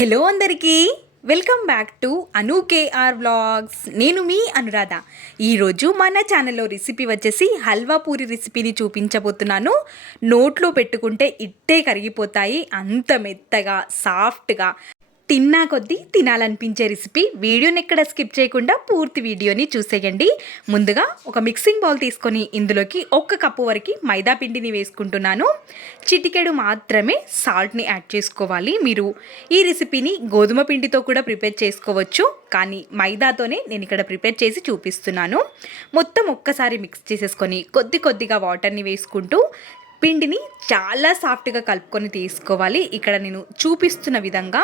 Hello అందరికీ welcome back to Anu KR vlogs. నేను మీ అనురాధ. ఈరోజు మన ఛానల్లో రెసిపీ వచ్చేసి హల్వా పూరి రెసిపీని చూపించబోతున్నాను. నోట్లో పెట్టుకుంటే ఇట్టే కరిగిపోతాయి, అంత మెత్తగా సాఫ్ట్గా తిన్నా కొద్దీ తినాలనిపించే రెసిపీ. వీడియోని ఎక్కడ స్కిప్ చేయకుండా పూర్తి వీడియోని చూసేయండి. ముందుగా ఒక మిక్సింగ్ బౌల్ తీసుకొని ఇందులోకి 1 కప్పు వరకు మైదా పిండిని వేసుకుంటున్నాను. చిటికెడు మాత్రమే సాల్ట్ని యాడ్ చేసుకోవాలి. మీరు ఈ రెసిపీని గోధుమ పిండితో కూడా ప్రిపేర్ చేసుకోవచ్చు, కానీ మైదాతోనే నేను ఇక్కడ ప్రిపేర్ చేసి చూపిస్తున్నాను. మొత్తం ఒక్కసారి మిక్స్ చేసేసుకొని కొద్ది కొద్దిగా వాటర్ని వేసుకుంటూ పిండిని చాలా సాఫ్ట్గా కలుపుకొని తీసుకోవాలి. ఇక్కడ నేను చూపిస్తున్న విధంగా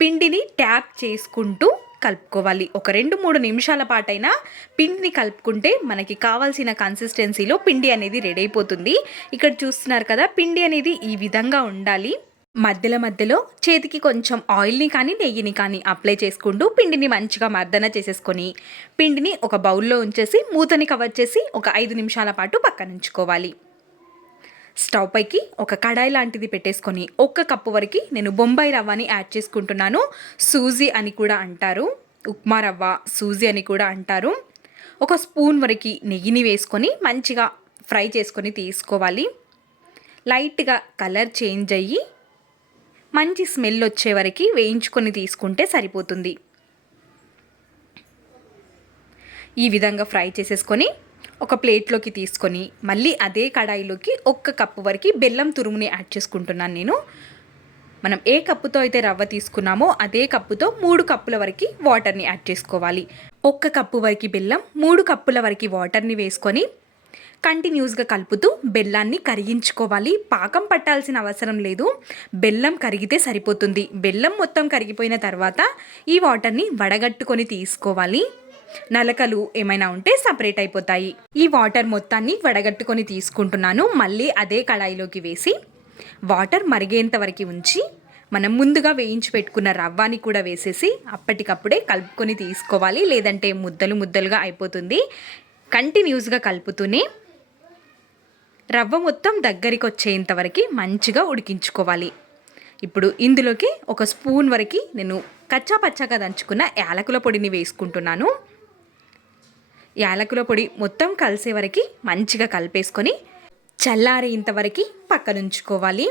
పిండిని ట్యాప్ చేసుకుంటూ కలుపుకోవాలి. ఒక 2-3 నిమిషాల పాటైనా పిండిని కలుపుకుంటే మనకి కావాల్సిన కన్సిస్టెన్సీలో పిండి అనేది రెడీ అయిపోతుంది. ఇక్కడ చూస్తున్నారు కదా, పిండి అనేది ఈ విధంగా ఉండాలి. మధ్యలో చేతికి కొంచెం ఆయిల్ని కానీ నెయ్యిని కానీ అప్లై చేసుకుంటూ పిండిని మంచిగా మర్దన చేసేసుకొని పిండిని ఒక బౌల్లో ఉంచేసి మూతని కవర్ చేసి ఒక 5 నిమిషాల పాటు పక్కన ఉంచుకోవాలి. స్టవ్ పైకి ఒక కడాయి లాంటిది పెట్టేసుకొని 1 కప్పు వరకు నేను బొంబాయి రవ్వని యాడ్ చేసుకుంటున్నాను. సూజీ అని కూడా అంటారు, ఉప్మా రవ్వ, సూజీ అని కూడా అంటారు. 1 స్పూన్ వరకు నెయ్యిని వేసుకొని మంచిగా ఫ్రై చేసుకొని తీసుకోవాలి. లైట్గా కలర్ చేంజ్ అయ్యి మంచి స్మెల్ వచ్చే వరకు వేయించుకొని తీసుకుంటే సరిపోతుంది. ఈ విధంగా ఫ్రై చేసేసుకొని ఒక ప్లేట్లోకి తీసుకొని మళ్ళీ అదే కడాయిలోకి 1 కప్పు వరకు బెల్లం తురుముని యాడ్ చేసుకుంటున్నాను నేను. మనం ఏ కప్పుతో అయితే రవ్వ తీసుకున్నామో అదే కప్పుతో 3 కప్పుల వరకు వాటర్ని యాడ్ చేసుకోవాలి. 1 కప్పు వరకు బెల్లం, 3 కప్పుల వరకు వాటర్ని వేసుకొని కంటిన్యూస్గా కలుపుతూ బెల్లాన్ని కరిగించుకోవాలి. పాకం పట్టాల్సిన అవసరం లేదు, బెల్లం కరిగితే సరిపోతుంది. బెల్లం మొత్తం కరిగిపోయిన తర్వాత ఈ వాటర్ని వడగట్టుకొని తీసుకోవాలి. నలకలు ఏమైనా ఉంటే సపరేట్ అయిపోతాయి. ఈ వాటర్ మొత్తాన్ని వడగట్టుకొని తీసుకుంటున్నాను. మళ్ళీ అదే కడాయిలోకి వేసి వాటర్ మరిగేంత వరకు ఉంచి మనం ముందుగా వేయించి పెట్టుకున్న రవ్వని కూడా వేసేసి అప్పటికప్పుడే కలుపుకొని తీసుకోవాలి, లేదంటే ముద్దలుగా అయిపోతుంది. కంటిన్యూస్గా కలుపుతూనే రవ్వ మొత్తం దగ్గరికి వచ్చేంత వరకు మంచిగా ఉడికించుకోవాలి. ఇప్పుడు ఇందులోకి 1 స్పూన్ వరకు నేను కచ్చా పచ్చాగా దంచుకున్న యాలకుల పొడిని వేసుకుంటున్నాను. యాలకుల పొడి మొత్తం కలిసే వరకు మంచిగా కలిపేసుకొని చల్లారేంత వరకు పక్కనుంచుకోవాలి.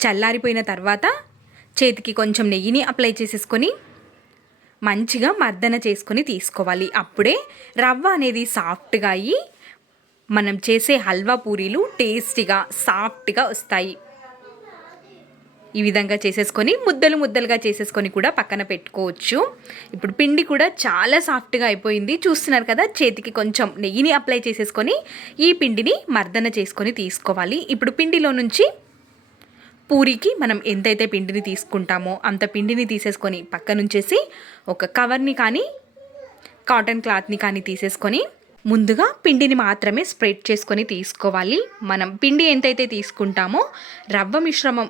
చల్లారిపోయిన తర్వాత చేతికి కొంచెం నెయ్యిని అప్లై చేసేసుకొని మంచిగా మర్దన చేసుకొని తీసుకోవాలి. అప్పుడే రవ్వ అనేది సాఫ్ట్గా అయ్యి మనం చేసే హల్వా పూరీలు టేస్టీగా సాఫ్ట్గా వస్తాయి. ఈ విధంగా చేసేసుకొని ముద్దలుగా చేసేసుకొని కూడా పక్కన పెట్టుకోవచ్చు. ఇప్పుడు పిండి కూడా చాలా సాఫ్ట్గా అయిపోయింది. చూస్తున్నారు కదా, చేతికి కొంచెం నెయ్యిని అప్లై చేసేసుకొని ఈ పిండిని మర్దన చేసుకొని తీసుకోవాలి. ఇప్పుడు పిండిలో నుంచి పూరికి మనం ఎంతైతే పిండిని తీసుకుంటామో అంత పిండిని తీసేసుకొని పక్కనుంచేసి ఒక కవర్ని కానీ కాటన్ క్లాత్ని కానీ తీసేసుకొని ముందుగా పిండిని మాత్రమే స్ప్రెడ్ చేసుకొని తీసుకోవాలి. మనం పిండి ఎంతైతే తీసుకుంటామో రవ్వ మిశ్రమం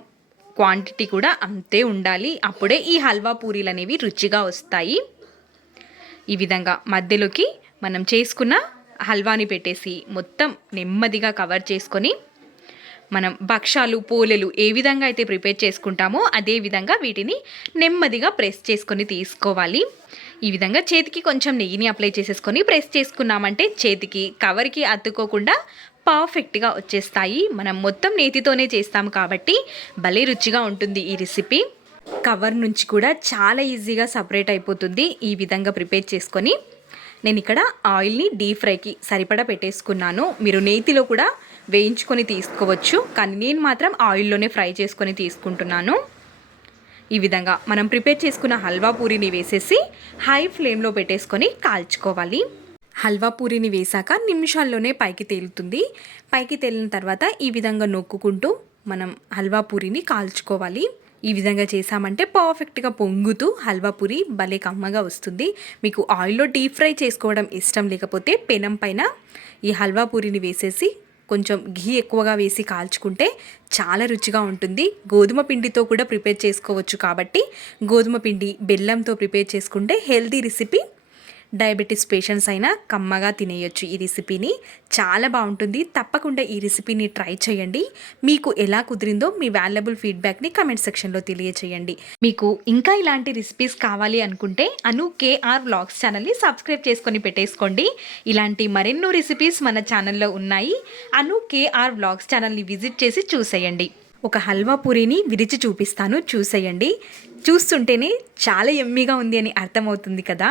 క్వాంటిటీ కూడా అంతే ఉండాలి. అప్పుడే ఈ హల్వా పూరీలు అనేవి రుచిగా వస్తాయి. ఈ విధంగా మధ్యలోకి మనం చేసుకున్న హల్వాని పెట్టేసి మొత్తం నెమ్మదిగా కవర్ చేసుకొని మనం భక్షాలు, పోలెలు ఏ విధంగా అయితే ప్రిపేర్ చేసుకుంటామో అదే విధంగా వీటిని నెమ్మదిగా ప్రెస్ చేసుకొని తీసుకోవాలి. ఈ విధంగా చేతికి కొంచెం నెయ్యిని అప్లై చేసేసుకొని ప్రెస్ చేసుకున్నామంటే చేతికి కవర్కి అతుక్కోకుండా పర్ఫెక్ట్గా వచ్చేస్తాయి. మనం మొత్తం నేతితోనే చేస్తాం కాబట్టి భలే రుచిగా ఉంటుంది ఈ రెసిపీ. కవర్ నుంచి కూడా చాలా ఈజీగా సపరేట్ అయిపోతుంది. ఈ విధంగా ప్రిపేర్ చేసుకొని నేను ఇక్కడ ఆయిల్ని డీప్ ఫ్రైకి సరిపడా పెట్టేసుకున్నాను. మీరు నేతిలో కూడా వేయించుకొని తీసుకోవచ్చు, కానీ నేను మాత్రం ఆయిల్లోనే ఫ్రై చేసుకొని తీసుకుంటున్నాను. ఈ విధంగా మనం ప్రిపేర్ చేసుకున్న హల్వా పూరిని వేసేసి హై ఫ్లేమ్లో పెట్టేసుకొని కాల్చుకోవాలి. హల్వా పూరిని వేసాక నిమిషాల్లోనే పైకి తేలుతుంది. పైకి తేలిన తర్వాత ఈ విధంగా నొక్కుకుంటూ మనం హల్వా పూరిని కాల్చుకోవాలి. ఈ విధంగా చేసామంటే పర్ఫెక్ట్గా పొంగుతూ హల్వా పూరి భలే కమ్మగా వస్తుంది. మీకు ఆయిల్లో డీప్ ఫ్రై చేసుకోవడం ఇష్టం లేకపోతే పెనం పైన ఈ హల్వా పూరిని వేసేసి కొంచెం ఘీ ఎక్కువగా వేసి కాల్చుకుంటే చాలా రుచిగా ఉంటుంది. గోధుమ పిండితో కూడా ప్రిపేర్ చేసుకోవచ్చు కాబట్టి గోధుమ పిండి, బెల్లంతో ప్రిపేర్ చేసుకుంటే హెల్తీ రెసిపీ. డయాబెటీస్ పేషెంట్స్ అయినా కమ్మగా తినేయొచ్చు ఈ రెసిపీని. చాలా బాగుంటుంది. తప్పకుండా ఈ రెసిపీని ట్రై చేయండి. మీకు ఎలా కుదిరిందో మీ వాల్యుబుల్ ఫీడ్బ్యాక్ని కమెంట్ సెక్షన్లో తెలియచేయండి. మీకు ఇంకా ఇలాంటి రెసిపీస్ కావాలి అనుకుంటే అను కేఆర్ వ్లాగ్స్ ఛానల్ని సబ్స్క్రైబ్ చేసుకొని పెట్టేసుకోండి. ఇలాంటి మరెన్నో రెసిపీస్ మన ఛానల్లో ఉన్నాయి. అను కేఆర్ వ్లాగ్స్ ఛానల్ని విజిట్ చేసి చూసేయండి. ఒక హల్వా పూరీని విరిచి చూపిస్తాను, చూసేయండి. చూస్తుంటేనే చాలా యమ్మీగా ఉంది అని అర్థమవుతుంది కదా.